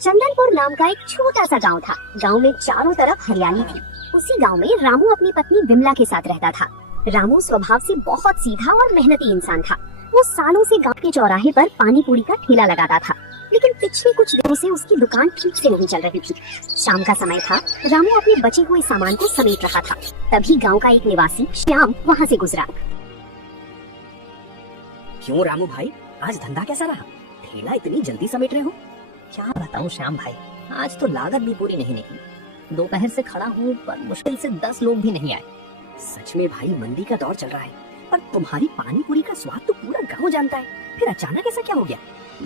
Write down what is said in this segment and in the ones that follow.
चंदनपुर नाम का एक छोटा सा गांव था। गांव में चारों तरफ हरियाली थी। उसी गांव में रामू अपनी पत्नी विमला के साथ रहता था। रामू स्वभाव से बहुत सीधा और मेहनती इंसान था। वो सालों से गांव के चौराहे पर पानी पूरी का ठेला लगाता था, लेकिन पिछले कुछ दिनों से उसकी दुकान ठीक से नहीं चल रही थी। शाम का समय था। रामू अपने बचे हुए सामान को समेट रहा था। तभी गांव का एक निवासी श्याम वहां से गुजरा। क्यों रामू भाई, आज धंधा कैसा रहा? ठेला इतनी जल्दी समेट रहे हो? क्या बताऊं श्याम भाई, आज तो लागत भी पूरी नहीं निकली। दोपहर से खड़ा हूँ पर मुश्किल से 10 लोग भी नहीं आए। सच में भाई, मंदी का दौर चल रहा है, पर तुम्हारी पानी पूरी का स्वाद तो पूरा गांव जानता है। फिर अचानक ऐसा क्या हो गया?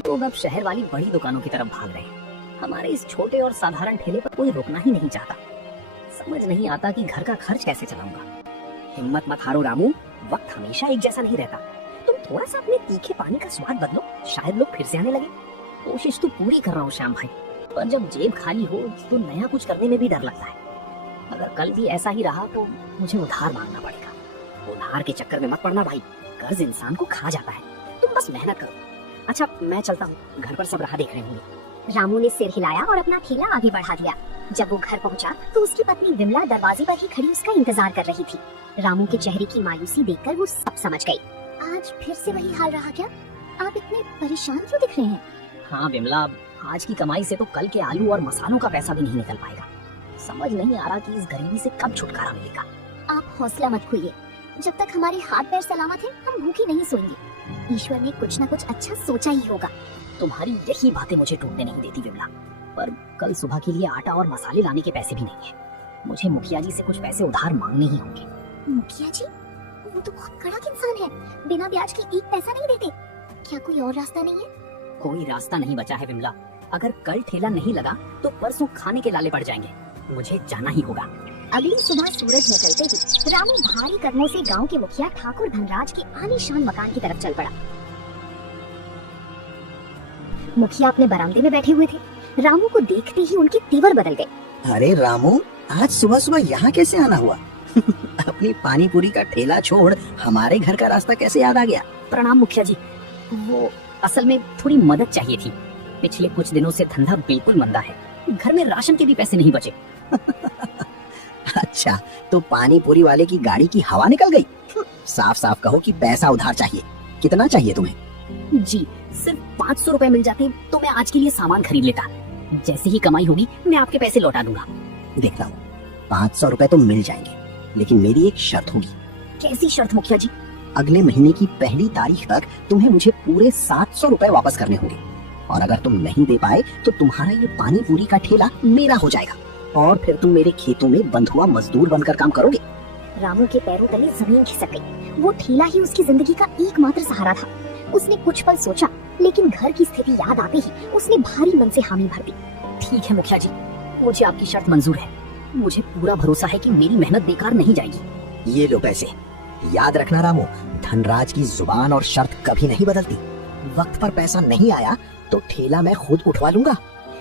लोग अब शहर वाली बड़ी दुकानों की तरफ भाग रहे हैं। हमारे इस छोटे और साधारण ठेले पर कोई रुकना ही नहीं चाहता। समझ नहीं आता कि घर का खर्च कैसे चलाऊंगा। हिम्मत मत हारो रामू, वक्त हमेशा एक जैसा नहीं रहता। तुम थोड़ा सा अपने तीखे पानी का स्वाद बदलो, शायद लोग फिर से आने लगे। कोशिश तो पूरी कर रहा हूँ श्याम भाई, पर जब जेब खाली हो तो नया कुछ करने में भी डर लगता है। अगर कल भी ऐसा ही रहा तो मुझे उधार मांगना पड़ेगा। उधार के चक्कर में मत पड़ना भाई, कर्ज इंसान को खा जाता है। तुम बस मेहनत करो। अच्छा, मैं चलता हूँ, घर पर सब राह देख रहे होंगे। रामू ने सिर हिलाया और अपना ठेला आगे बढ़ा दिया। जब वो घर पहुंचा तो उसकी पत्नी विमला दरवाजे पर ही खड़ी उसका इंतजार कर रही थी। रामू के चेहरे की मायूसी देखकर वो सब समझ गई। आज फिर से वही हाल रहा क्या? आप इतने परेशान क्यों दिख रहे हैं? हाँ विमला, आज की कमाई से तो कल के आलू और मसालों का पैसा भी नहीं निकल पाएगा। समझ नहीं आ रहा कि इस गरीबी से कब छुटकारा मिलेगा। आप हौसला मत खोइए। जब तक हमारे हाथ पैर सलामत हैं, हम भूखे नहीं सोएंगे। ईश्वर ने कुछ न कुछ अच्छा सोचा ही होगा। तुम्हारी यही बातें मुझे टूटने नहीं देती विमला, पर कल सुबह के लिए आटा और मसाले लाने के पैसे भी नहीं है। मुझे मुखिया जी से कुछ पैसे उधार मांगने ही होंगे। मुखिया जी? वो तो बहुत कड़क इंसान है, बिना ब्याज के एक पैसा नहीं देते। क्या कोई और रास्ता नहीं है? कोई रास्ता नहीं बचा है विमला। अगर कल ठेला नहीं लगा तो परसों खाने के लाले पड़ जाएंगे। मुझे जाना ही होगा। अगली सुबह सूरज निकलते ही रामू भारी कदमों से गांव के मुखिया ठाकुर धनराज के आलीशान मकान की तरफ चल पड़ा। मुखिया अपने बरामदे में बैठे हुए थे। रामू को देखते ही उनके तेवर बदल गए। अरे रामू, आज सुबह सुबह यहाँ कैसे आना हुआ? अपनी पानी पूरी का ठेला छोड़ हमारे घर का रास्ता कैसे याद आ गया? प्रणाम मुखिया जी, वो असल में थोड़ी मदद चाहिए थी। पिछले कुछ दिनों से धंधा बिल्कुल मंदा है, घर में राशन के भी पैसे नहीं बचे। अच्छा, तो पानी पूरी वाले की गाड़ी की हवा निकल गई? साफ साफ कहो कि पैसा उधार चाहिए। कितना चाहिए तुम्हें? जी, सिर्फ 500 रुपए मिल जाते तो मैं आज के लिए सामान खरीद लेता। जैसे ही कमाई होगी मैं आपके पैसे लौटा दूंगा। देख लो, 500 रुपए तो मिल जाएंगे, लेकिन मेरी एक शर्त होगी। कैसी शर्त मुखिया जी? अगले महीने की पहली तारीख तक तुम्हें मुझे पूरे 700 रुपए वापस करने होंगे, और अगर तुम नहीं दे पाए तो तुम्हारा ये पानी पूरी का ठेला मेरा हो जाएगा, और फिर तुम मेरे खेतों में बंधुआ मजदूर बनकर काम करोगे। रामू के पैरों तले जमीन खिसक गई। वो ठेला ही उसकी जिंदगी का एकमात्र सहारा था। उसने कुछ पल सोचा, लेकिन घर की स्थिति याद आते ही उसने भारी मन से हामी भर दी। ठीक है मुखिया जी, मुझे आपकी शर्त मंजूर है। मुझे पूरा भरोसा है कि मेरी मेहनत बेकार नहीं जाएगी। ये लो पैसे। याद रखना रामू, धनराज की जुबान और शर्त कभी नहीं बदलती। वक्त पर पैसा नहीं आया तो ठेला मैं खुद उठवा लूंगा।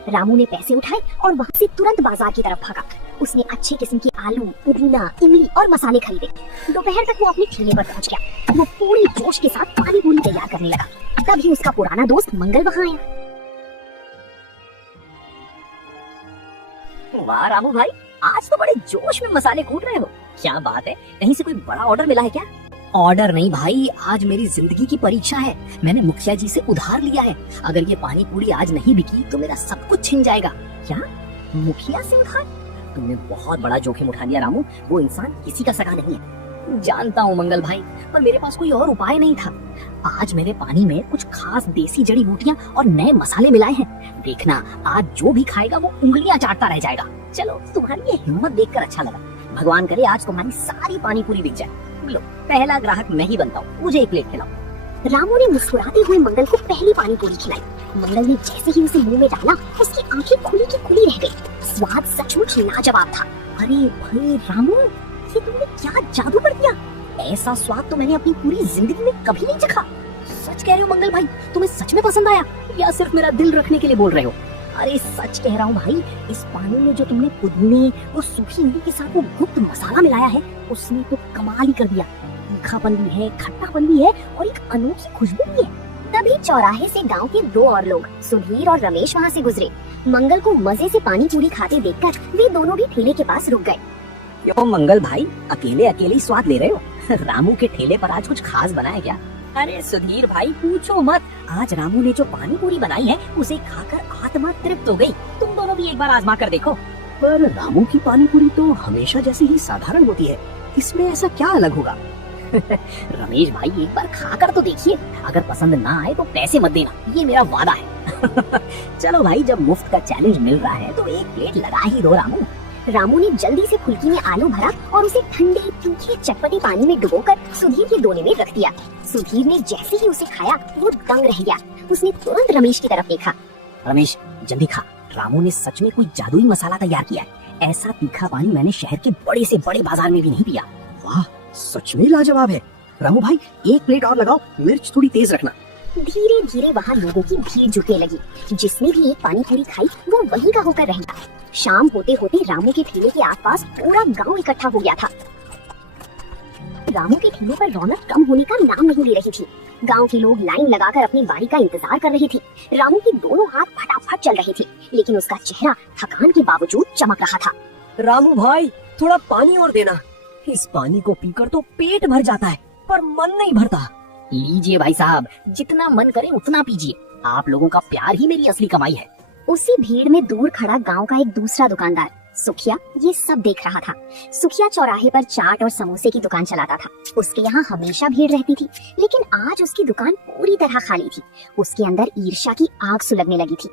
रामू ने पैसे उठाए और वहाँ से तुरंत बाजार की तरफ भागा। उसने अच्छे किस्म के आलू, पुदीना, इमली और मसाले खरीदे। दोपहर तक वो अपने ठेले पर पहुँच गया। वो पूरे जोश के साथ पानी पूरी तैयार करने लगा। तभी उसका पुराना दोस्त मंगल वहाँ आया। वाह रामू भाई, आज तो बड़े जोश में मसाले कूट रहे हो। क्या बात है, कहीं से कोई बड़ा ऑर्डर मिला है क्या? ऑर्डर नहीं भाई, आज मेरी जिंदगी की परीक्षा है। मैंने मुखिया जी से उधार लिया है। अगर ये पानी पूरी आज नहीं बिकी तो मेरा सब कुछ छिन जाएगा। क्या? मुखिया से उधार? तुमने बहुत बड़ा जोखिम उठा लिया रामू। वो इंसान किसी का सगा नहीं है। जानता हूँ मंगल भाई, पर मेरे पास कोई और उपाय नहीं था। आज मेरे पानी में कुछ खास देसी जड़ी बूटियाँ और नए मसाले मिलाए हैं। देखना, आज जो भी खाएगा वो उंगलियां चाटता रह जाएगा। चलो, तुम्हारी ये हिम्मत देखकर अच्छा लगा। भगवान करे आज तुम्हारी सारी पानी पूरी बिक जाए। लो, पहला ग्राहक मैं ही बनता हूँ, मुझे एक प्लेट खिलाओ। रामू ने मुस्कुराते हुए मंगल को पहली पानी पूरी खिलाई। मंगल ने जैसे ही उसे मुंह में डाला, उसकी आंखें खुली की खुली रह गई। स्वाद सचमुच लाजवाब था। अरे भाई रामू, ये तुमने क्या जादू कर दिया? ऐसा स्वाद तो मैंने अपनी पूरी जिंदगी में कभी नहीं चखा। सच कह रहे हो मंगल भाई? तुम्हें सच में पसंद आया या सिर्फ मेरा दिल रखने के लिए बोल रहे हो? अरे सच कह रहा हूँ भाई, इस पानी में जो तुमने पुदीने और सूखी इमली के साथ वो गुप्त मसाला मिलाया है, उसने तो कमाल ही कर दिया। तीखापन भी है, खट्टापन भी है और एक अनोखी खुशबू भी है। तभी चौराहे से गांव के दो और लोग सुधीर और रमेश वहां से गुजरे। मंगल को मजे से पानी पूरी खाते देखकर वे दोनों भी ठेले के पास रुक गए। क्यों मंगल भाई, अकेले अकेले ही स्वाद ले रहे हो? रामू के ठेले पर आज कुछ खास बना है क्या? अरे सुधीर भाई पूछो मत, आज रामू ने जो पानी पूरी बनाई है उसे खाकर आत्मा तृप्त हो गई। तुम दोनों भी एक बार आजमा कर देखो। पर रामू की पानी पूरी तो हमेशा जैसी ही साधारण होती है, इसमें ऐसा क्या अलग होगा? रमेश भाई एक बार खाकर तो देखिए, अगर पसंद ना आए तो पैसे मत देना, ये मेरा वादा है। चलो भाई, जब मुफ्त का चैलेंज मिल रहा है तो एक प्लेट लगा ही दो रामू। रामू ने जल्दी से फुल्की में आलू भरा और उसे ठंडे तीखे चटपटे पानी में डुबोकर सुधीर के दोने में रख दिया। सुधीर ने जैसे ही उसे खाया वो दंग रह गया। उसने तुरंत रमेश की तरफ देखा। रमेश जल्दी खा, रामू ने सच में कोई जादुई मसाला तैयार किया है। ऐसा तीखा पानी मैंने शहर के बड़े से बड़े बाजार में भी नहीं पिया। वाह, सच में लाजवाब है। रामू भाई एक प्लेट और लगाओ, मिर्च थोड़ी तेज रखना। धीरे धीरे वहाँ लोगों की भीड़ जुटने लगी। जिसने भी एक पानी पूरी खाई वो वहीं का होकर रह गया। शाम होते होते रामू के ठेले के आसपास पूरा गांव इकट्ठा हो गया था। रामू के ठेले पर रौनक कम होने का नाम नहीं ले रही थी। गांव के लोग लाइन लगाकर अपनी बारी का इंतजार कर रहे थे। रामू के दोनों हाथ फटाफट चल रहे थे, लेकिन उसका चेहरा थकान के बावजूद चमक रहा था। रामू भाई थोड़ा पानी और देना, इस पानी को पीकर तो पेट भर जाता है पर मन नहीं भरता। लीजिए भाई साहब, जितना मन करे उतना पीजिए, आप लोगों का प्यार ही मेरी असली कमाई है। उसी भीड़ में दूर खड़ा गांव का एक दूसरा दुकानदार सुखिया ये सब देख रहा था। सुखिया चौराहे पर चाट और समोसे की दुकान चलाता था। उसके यहाँ हमेशा भीड़ रहती थी, लेकिन आज उसकी दुकान पूरी तरह खाली थी। उसके अंदर ईर्ष्या की आग सुलगने लगी थी।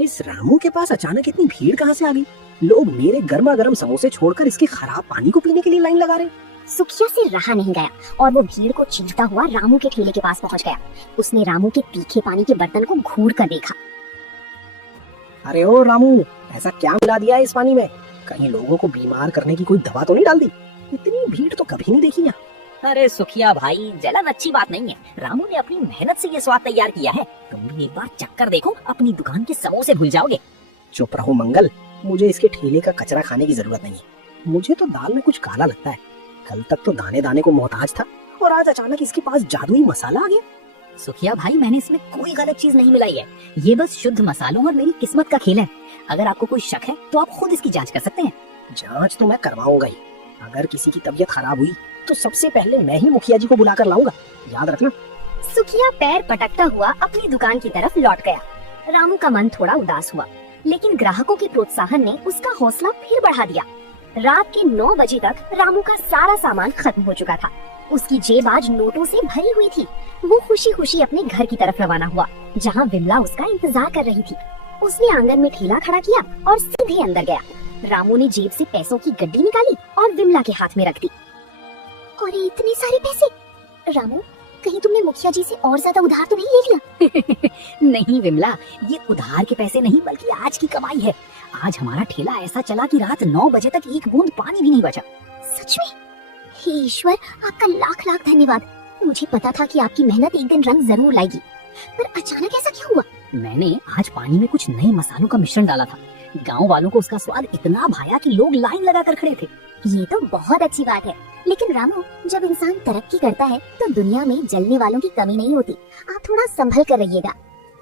इस रामू के पास अचानक इतनी भीड़ कहाँ से आ गई? लोग मेरे गर्मा गर्म समोसे छोड़कर इसके खराब पानी को पीने के लिए लाइन लगा रहे। सुखिया से रहा नहीं गया और वो भीड़ को चीरता हुआ रामू के ठेले के पास पहुंच गया। उसने रामू के तीखे पानी के बर्तन को घूर कर देखा। अरे ओ रामू, ऐसा क्या मिला दिया है इस पानी में? कहीं लोगों को बीमार करने की कोई दवा तो नहीं डाल दी? इतनी भीड़ तो कभी नहीं देखी यहाँ। अरे सुखिया भाई, जलन अच्छी बात नहीं है। रामू ने अपनी मेहनत से ये स्वाद तैयार किया है। तुम भी एक बार चक्कर देखो, अपनी दुकान के समोसे भूल जाओगे। चुप रहो मंगल, मुझे इसके ठेले का कचरा खाने की जरूरत नहीं है। मुझे तो दाल में कुछ काला लगता है। कल तक तो दाने दाने को मोहताज था और आज अचानक इसके पास जादुई मसाला आ गया। सुखिया भाई, मैंने इसमें कोई गलत चीज नहीं मिलाई है। ये बस शुद्ध मसालों और मेरी किस्मत का खेल है। अगर आपको कोई शक है तो आप खुद इसकी जांच कर सकते हैं। जांच तो मैं करवाऊंगा ही। अगर किसी की तबीयत खराब हुई तो सबसे पहले मैं ही मुखिया जी को बुलाकर लाऊंगा, याद रखना। सुखिया पैर पटकता हुआ अपनी दुकान की तरफ लौट गया। रामू का मन थोड़ा उदास हुआ, लेकिन ग्राहकों के प्रोत्साहन ने उसका हौसला फिर बढ़ा दिया। रात के 9 बजे तक रामू का सारा सामान खत्म हो चुका था। उसकी जेब आज नोटों से भरी हुई थी। वो खुशी खुशी अपने घर की तरफ रवाना हुआ, जहाँ विमला उसका इंतजार कर रही थी। उसने आंगन में ठेला खड़ा किया और सीधे अंदर गया। रामू ने जेब से पैसों की गड्डी निकाली और विमला के हाथ में रख दी। और इतने सारे पैसे! रामू, कहीं तुमने मुखिया जी से और ज्यादा उधार तो नहीं ले लिया? नहीं विमला, ये उधार के पैसे नहीं बल्कि आज की कमाई है। आज हमारा ठेला ऐसा चला कि रात 9 बजे तक एक बूंद पानी भी नहीं बचा। सच में? हे ईश्वर, आपका लाख लाख धन्यवाद। मुझे पता था कि आपकी मेहनत एक दिन रंग जरूर लाएगी, पर अचानक ऐसा क्यों हुआ? मैंने आज पानी में कुछ नए मसालों का मिश्रण डाला था। गांव वालों को उसका स्वाद इतना भाया कि लोग लाइन लगाकर खड़े थे। ये तो बहुत अच्छी बात है, लेकिन रामू, जब इंसान तरक्की करता है तो दुनिया में जलने वालों की कमी नहीं होती। आप थोड़ा संभल कर रहिएगा।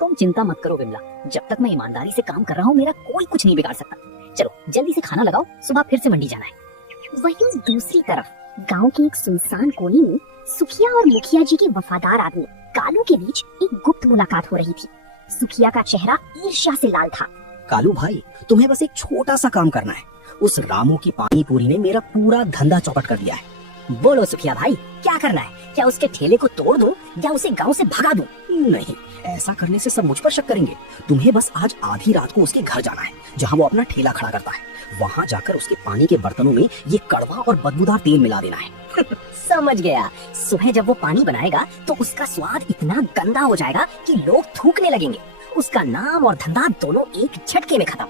तुम चिंता मत करो विमला, जब तक मैं ईमानदारी से काम कर रहा हूँ मेरा कोई कुछ नहीं बिगाड़ सकता। चलो जल्दी से खाना लगाओ, सुबह फिर से मंडी जाना है। वहीं दूसरी तरफ गांव के एक सुनसान कोने में सुखिया और मुखिया जी के वफादार आदमी कालू के बीच एक गुप्त मुलाकात हो रही थी। सुखिया का चेहरा ईर्ष्या से लाल था। कालू भाई, तुम्हें बस एक छोटा सा काम करना है। उस रामू की पानी पूरी ने मेरा पूरा धंधा चौपट कर दिया है। बोलो सुखिया भाई, क्या करना है? क्या उसके ठेले को तोड़ दूं या उसे गांव से भगा दूं? नहीं, ऐसा करने से सब मुझ पर शक करेंगे। तुम्हें बस आज आधी रात को उसके घर जाना है, जहाँ वो अपना ठेला खड़ा करता है। वहाँ जाकर उसके पानी के बर्तनों में ये कड़वा और बदबूदार तेल मिला देना है। समझ गया। सुबह जब वो पानी बनाएगा तो उसका स्वाद इतना गंदा हो जाएगा कि लोग थूकने लगेंगे। उसका नाम और धंधा दोनों एक झटके में खत्म।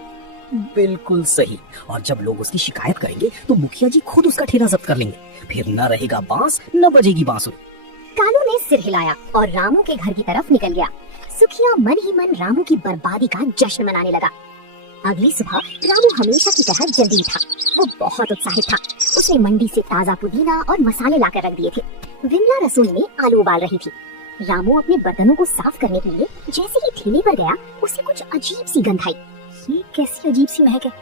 बिल्कुल सही। और जब लोग उसकी शिकायत करेंगे तो मुखिया जी खुद उसका ठेला जब्त कर लेंगे। फिर न रहेगा बांस, न बजेगी बांसुरी। कालू ने सिर हिलाया और रामू के घर की तरफ निकल गया। सुखिया मन ही मन रामू की बर्बादी का जश्न मनाने लगा। अगली सुबह रामू हमेशा की तरह जल्दी उठा। वो बहुत उत्साहित था। उसने मंडी से ताजा पुदीना और मसाले लाकर रख दिए थे। विमला रसोई में आलू उबाल रही थी। रामू अपने बर्तनों को साफ करने के लिए जैसे ही ठेले पर गया, उसे कुछ अजीब सी गंध आई। ये कैसी अजीब सी महक है,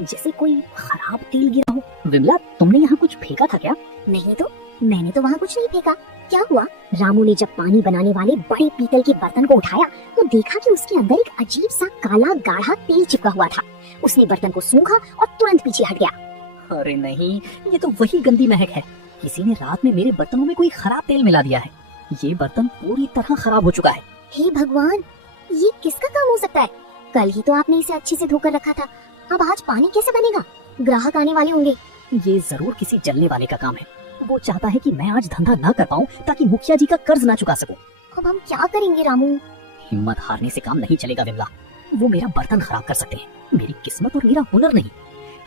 जैसे कोई खराब तेल गिरा हो। विमला, तुमने यहाँ कुछ फेंका था क्या? नहीं तो, मैंने तो वहाँ कुछ नहीं फेंका। क्या हुआ? रामू ने जब पानी बनाने वाले बड़े पीतल के बर्तन को उठाया तो देखा कि उसके अंदर एक अजीब सा काला गाढ़ा तेल चिपका हुआ था। उसने बर्तन को सूंघा और तुरंत पीछे हट गया। अरे नहीं, ये तो वही गंदी महक है। किसी ने रात में मेरे बर्तनों में कोई खराब तेल मिला दिया है। ये बर्तन पूरी तरह खराब हो चुका है। हे भगवान, ये किसका काम हो सकता है? कल ही तो आपने इसे अच्छे से धोकर रखा था, अब आज पानी कैसे बनेगा? ग्राहक आने वाले होंगे। ये जरूर किसी जलने वाले का काम है। वो चाहता है कि मैं आज धंधा ना कर पाऊँ ताकि मुखिया जी का कर्ज ना चुका सकूं। अब हम क्या करेंगे रामू? हिम्मत हारने से काम नहीं चलेगा विमला। वो मेरा बर्तन खराब कर सकते हैं, मेरी किस्मत और मेरा हुनर नहीं।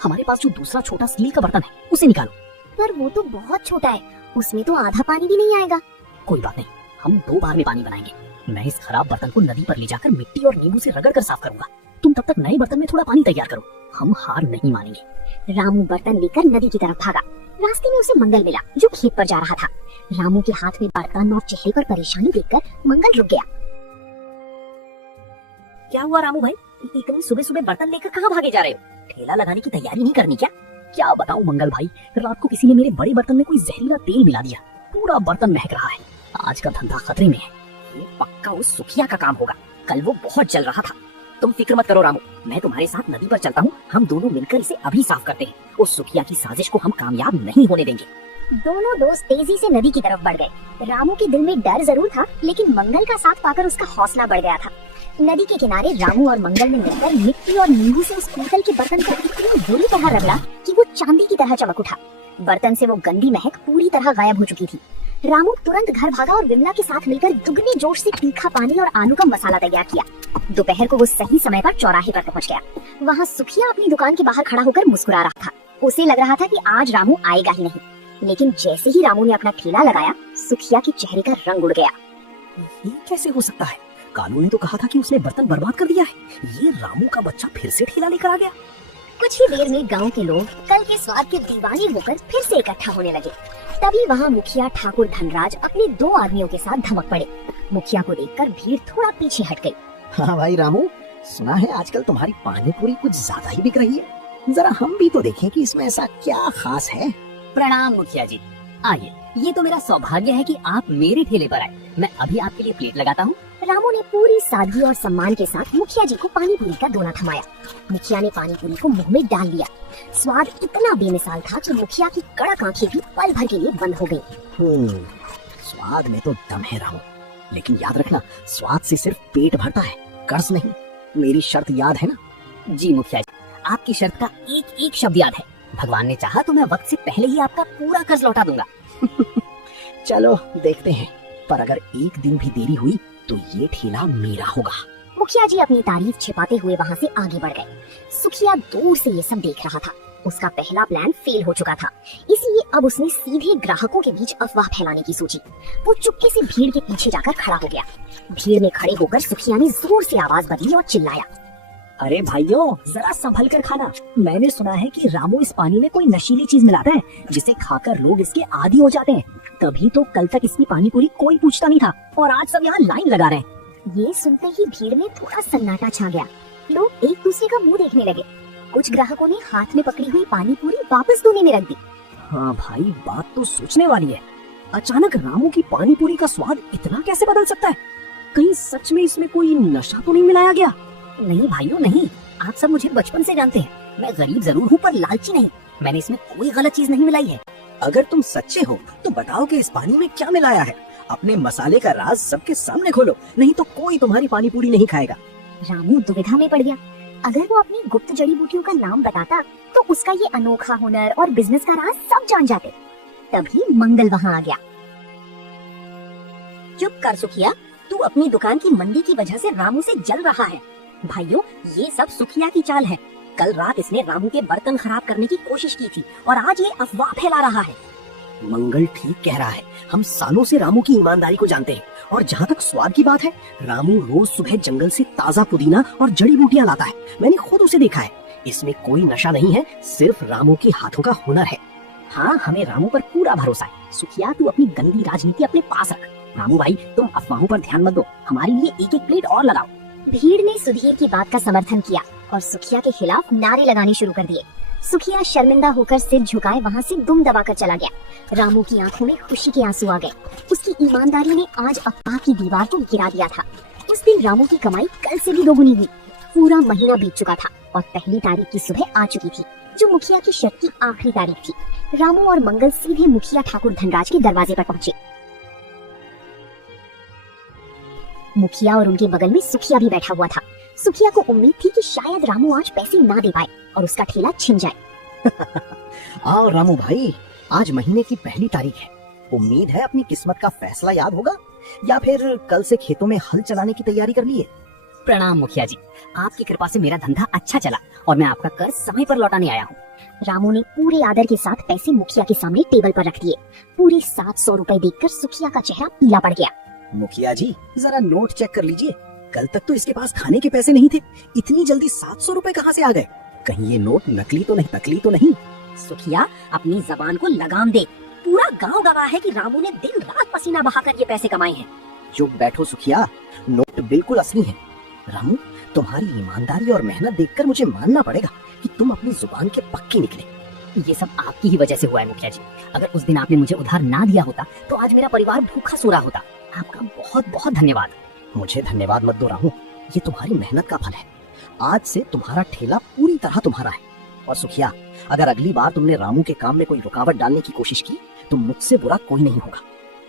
हमारे पास जो दूसरा छोटा स्टील का बर्तन है उसे निकालो। पर वो तो बहुत छोटा है, उसमें तो आधा पानी भी नहीं आएगा। कोई बात नहीं, हम 2 बार में पानी बनाएंगे। मैं इस खराब बर्तन को नदी पर ले जाकर मिट्टी और नींबू से रगड़ कर साफ करूंगा। तुम तब तक नए बर्तन में थोड़ा पानी तैयार करो। हम हार नहीं मानेंगे। रामू बर्तन लेकर नदी की तरफ भागा। रास्ते में उसे मंगल मिला जो खेत पर जा रहा था। रामू के हाथ में बर्तन और चेहरे पर परेशानी देखकर मंगल रुक गया। क्या हुआ रामू भाई, इतनी सुबह सुबह बर्तन लेकर कहाँ भागे जा रहे हो? ठेला लगाने की तैयारी नहीं करनी क्या? क्या बताऊं मंगल भाई, रात को किसी ने मेरे बड़े बर्तन में कोई जहरीला तेल मिला दिया। पूरा बर्तन महक रहा है। आज का धंधा खतरे में है। ये पक्का उस सुखिया का काम होगा। कल वो बहुत जल रहा था। तुम फिक्र मत करो रामू, मैं तुम्हारे साथ नदी पर चलता हूँ। हम दोनों मिलकर इसे अभी साफ करते हैं। उस सुखिया की साजिश को हम कामयाब नहीं होने देंगे। दोनों दोस्त तेजी से नदी की तरफ बढ़ गए। रामू के दिल में डर जरूर था, लेकिन मंगल का साथ पाकर उसका हौसला बढ़ गया था। नदी के किनारे रामू और मंगल ने मिलकर मिट्टी और नींबू से उस पीतल के बर्तन को इतनी बुरी तरह रगड़ा कि वो चांदी की तरह चमक उठा। बर्तन से वो गंदी महक पूरी तरह गायब हो चुकी थी। रामू तुरंत घर भागा और विमला के साथ मिलकर दुगने जोश से तीखा पानी और आलू का मसाला तैयार किया। दोपहर को वो सही समय पर चौराहे पर पहुंच गया। वहाँ सुखिया अपनी दुकान के बाहर खड़ा होकर मुस्कुरा रहा था। उसे लग रहा था कि आज रामू आएगा ही नहीं, लेकिन जैसे ही रामू ने अपना ठेला लगाया, सुखिया के चेहरे का रंग उड़ गया। ये कैसे हो सकता है? कालू ने तो कहा था कि उसने बर्तन बर्बाद कर दिया है। ये रामू का बच्चा फिर से ठेला लेकर आ गया। कुछ ही देर में गांव के लोग कल के स्वाद के दीवाने होकर फिर से इकट्ठा होने लगे। तभी वहाँ मुखिया ठाकुर धनराज अपने 2 आदमियों के साथ धमक पड़े। मुखिया को देखकर भीड़ थोड़ा पीछे हट गई। हाँ भाई रामू, सुना है आजकल तुम्हारी पानी पूरी कुछ ज्यादा ही बिक रही है। जरा हम भी तो देखें कि इसमें ऐसा क्या खास है। प्रणाम मुखिया जी। आइए, ये तो मेरा सौभाग्य है कि आप मेरे ठेले पर आए। मैं अभी आपके लिए प्लेट लगाता हूँ। रामू ने पूरी सादगी और सम्मान के साथ मुखिया जी को पानी पूरी का दोना थमाया। मुखिया ने पानी पूरी को मुंह में डाल लिया। स्वाद इतना बेमिसाल था कि मुखिया की कड़क आंखें भी पल भर के लिए बंद हो गईं। स्वाद में तो दम है रामू, लेकिन याद रखना, स्वाद से सिर्फ पेट भरता है, कर्ज नहीं। मेरी शर्त याद है ना? जी मुखिया जी, आपकी शर्त का एक एक शब्द याद है। भगवान ने चाहा तो मैं वक्त से पहले ही आपका पूरा कर्ज लौटा दूंगा। चलो देखते हैं, पर अगर एक दिन भी देरी हुई तो ये ठेला मेरा होगा। मुखिया जी अपनी तारीफ छिपाते हुए वहाँ से आगे बढ़ गए। सुखिया दूर से ये सब देख रहा था। उसका पहला प्लान फेल हो चुका था, इसलिए अब उसने सीधे ग्राहकों के बीच अफवाह फैलाने की सोची। वो चुपके से भीड़ के पीछे जाकर खड़ा हो गया। भीड़ में खड़े होकर सुखिया ने जोर से आवाज बदली और चिल्लाया, अरे भाइयों, जरा संभल कर खाना। मैंने सुना है कि रामू इस पानी में कोई नशीली चीज मिलाता है, जिसे खाकर लोग इसके आदी हो जाते हैं। तभी तो कल तक इसकी पानी पूरी कोई पूछता नहीं था, और आज सब यहाँ लाइन लगा रहे हैं। ये सुनते ही भीड़ में थोड़ा सन्नाटा छा गया। लोग एक दूसरे का मुंह देखने लगे। कुछ ग्राहकों ने हाथ में पकड़ी हुई पानी पूरी वापस धोने में रख दी। हाँ भाई, बात तो सोचने वाली है। अचानक रामू की पानी पूरी का स्वाद इतना कैसे बदल सकता है? कहीं सच में इसमें कोई नशा तो नहीं मिलाया गया? नहीं भाइयों नहीं, आप सब मुझे बचपन से जानते हैं। मैं गरीब जरूर हूँ पर लालची नहीं। मैंने इसमें कोई गलत चीज नहीं मिलाई है। अगर तुम सच्चे हो तो बताओ कि इस पानी में क्या मिलाया है। अपने मसाले का राज सबके सामने खोलो, नहीं तो कोई तुम्हारी पानी पूरी नहीं खाएगा। रामू दुविधा में पड़ गया। अगर वो अपनी गुप्त जड़ी बूटियों का नाम बताता तो उसका ये अनोखा हुनर और बिजनेस का राज सब जान जाते। तभी मंगल वहाँ आ गया। चुप कर सुखिया, तू अपनी दुकान की मंदी की वजह से रामू से जल रहा है। भाइयों, ये सब सुखिया की चाल है। कल रात इसने रामू के बर्तन खराब करने की कोशिश की थी और आज ये अफवाह फैला रहा है। मंगल ठीक कह रहा है। हम सालों से रामू की ईमानदारी को जानते हैं, और जहाँ तक स्वाद की बात है, रामू रोज सुबह जंगल से ताजा पुदीना और जड़ी बूटियां लाता है। मैंने खुद उसे देखा है। इसमें कोई नशा नहीं है, सिर्फ रामू के हाथों का हुनर है। हाँ, हमें रामू पर पूरा भरोसा है। सुखिया, तू अपनी गंदी राजनीति अपने पास रख। रामू भाई तुम अफवाहों पर ध्यान मत दो, हमारे लिए एक एक प्लेट और लगाओ। भीड़ ने सुधीर की बात का समर्थन किया और सुखिया के खिलाफ नारे लगाने शुरू कर दिए। सुखिया शर्मिंदा होकर सिर झुकाए वहाँ से दुम दबाकर चला गया। रामू की आंखों में खुशी के आंसू आ गए। उसकी ईमानदारी ने आज अफवाह की दीवार को गिरा दिया था। उस दिन रामू की कमाई कल से भी दोगुनी हुई। पूरा महीना बीत चुका था और पहली तारीख की सुबह आ चुकी थी, जो मुखिया की शर्त की आखिरी तारीख थी। रामू और मंगल सीधे मुखिया ठाकुर धनराज के दरवाजे पर पहुंचे। मुखिया और उनके बगल में सुखिया भी बैठा हुआ था। सुखिया को उम्मीद थी कि शायद रामू आज पैसे ना दे पाए और उसका ठेला छिन जाए। आओ रामू भाई, आज महीने की पहली तारीख है। उम्मीद है अपनी किस्मत का फैसला याद होगा, या फिर कल से खेतों में हल चलाने की तैयारी कर ली है? प्रणाम मुखिया जी, आपकी कृपा से मेरा धंधा अच्छा चला और मैं आपका कर्ज समय पर लौटाने आया हूँ। रामू ने पूरे आदर के साथ पैसे मुखिया के सामने टेबल पर रख दिए। पूरे 700 रुपए देखकर सुखिया का चेहरा पीला पड़ गया। मुखिया जी जरा नोट चेक कर लीजिए, कल तक तो इसके पास खाने के पैसे नहीं थे, इतनी जल्दी 700 रुपए कहाँ से आ गए? कहीं ये नोट नकली तो नहीं? सुखिया अपनी जबान को लगाम दे। पूरा गांव गवाह है कि रामू ने दिन रात पसीना बहाकर ये पैसे कमाए हैं। चुप बैठो सुखिया, नोट बिल्कुल असली है। रामू, तुम्हारी ईमानदारी और मेहनत देखकर मुझे मानना पड़ेगा कि तुम अपनी जुबान के पक्के निकले। ये सब आपकी ही वजह से हुआ है मुखिया जी। अगर उस दिन आपने मुझे उधार ना दिया होता तो आज मेरा परिवार भूखा सो रहा होता। आपका बहुत बहुत धन्यवाद। मुझे धन्यवाद मत दो रामू, ये तुम्हारी मेहनत का फल है। आज से तुम्हारा ठेला पूरी तरह तुम्हारा है। और सुखिया, अगर अगली बार तुमने रामू के काम में कोई रुकावट डालने की कोशिश की तो मुझसे बुरा कोई नहीं होगा।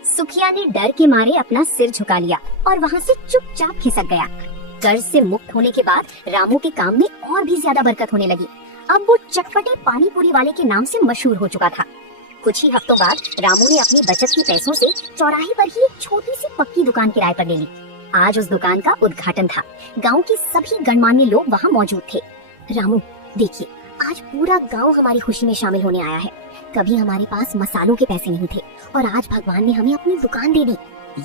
सुखिया ने डर के मारे अपना सिर झुका लिया और वहाँ से चुपचाप खिसक गया। कर्ज से मुक्त होने के बाद रामू के काम में और भी ज्यादा बरकत होने लगी। अब वो चटपटे पानी पूरी वाले के नाम से मशहूर हो चुका था। कुछ ही हफ्तों बाद रामू ने अपनी बचत के पैसों से चौराहे पर ही एक छोटी सी पक्की दुकान किराए पर ले ली। आज उस दुकान का उद्घाटन था। गांव के सभी गणमान्य लोग वहां मौजूद थे। रामू देखिए, आज पूरा गांव हमारी खुशी में शामिल होने आया है। कभी हमारे पास मसालों के पैसे नहीं थे और आज भगवान ने हमें अपनी दुकान दे दी।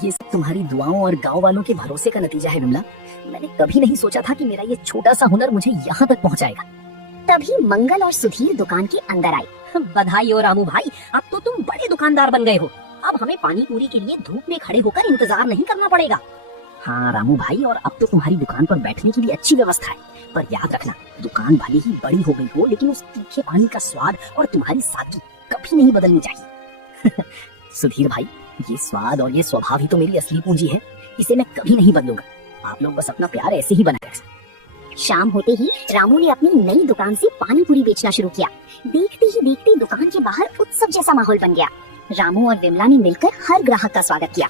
ये सब तुम्हारी दुआओं और गांव वालों के भरोसे का नतीजा है विमला। मैंने कभी नहीं सोचा था कि मेरा ये छोटा सा हुनर मुझे यहाँ तक पहुँचाएगा। तभी मंगल और सुधीर दुकान के अंदर आए। बधाई हो रामू भाई, अब तो तुम बड़े दुकानदार बन गए हो। अब हमें पानी पूरी के लिए धूप में खड़े होकर इंतजार नहीं करना पड़ेगा। हाँ रामू भाई, और अब तो तुम्हारी दुकान पर बैठने की भी अच्छी व्यवस्था है। पर याद रखना, दुकान भले ही बड़ी हो गई हो, लेकिन उस तीखे पानी का स्वाद और तुम्हारी सादगी कभी नहीं बदलनी चाहिए। सुधीर भाई, ये स्वाद और ये स्वभाव ही तो मेरी असली पूंजी है। इसे मैं कभी नहीं बदलूंगा। आप लोग बस अपना प्यार ऐसे ही बनाए रखें। शाम होते ही रामू ने अपनी नई दुकान से पानी पूरी बेचना शुरू किया। देखते ही देखते दुकान के बाहर उत्सव जैसा माहौल बन गया। रामू और विमला ने मिलकर हर ग्राहक का स्वागत किया।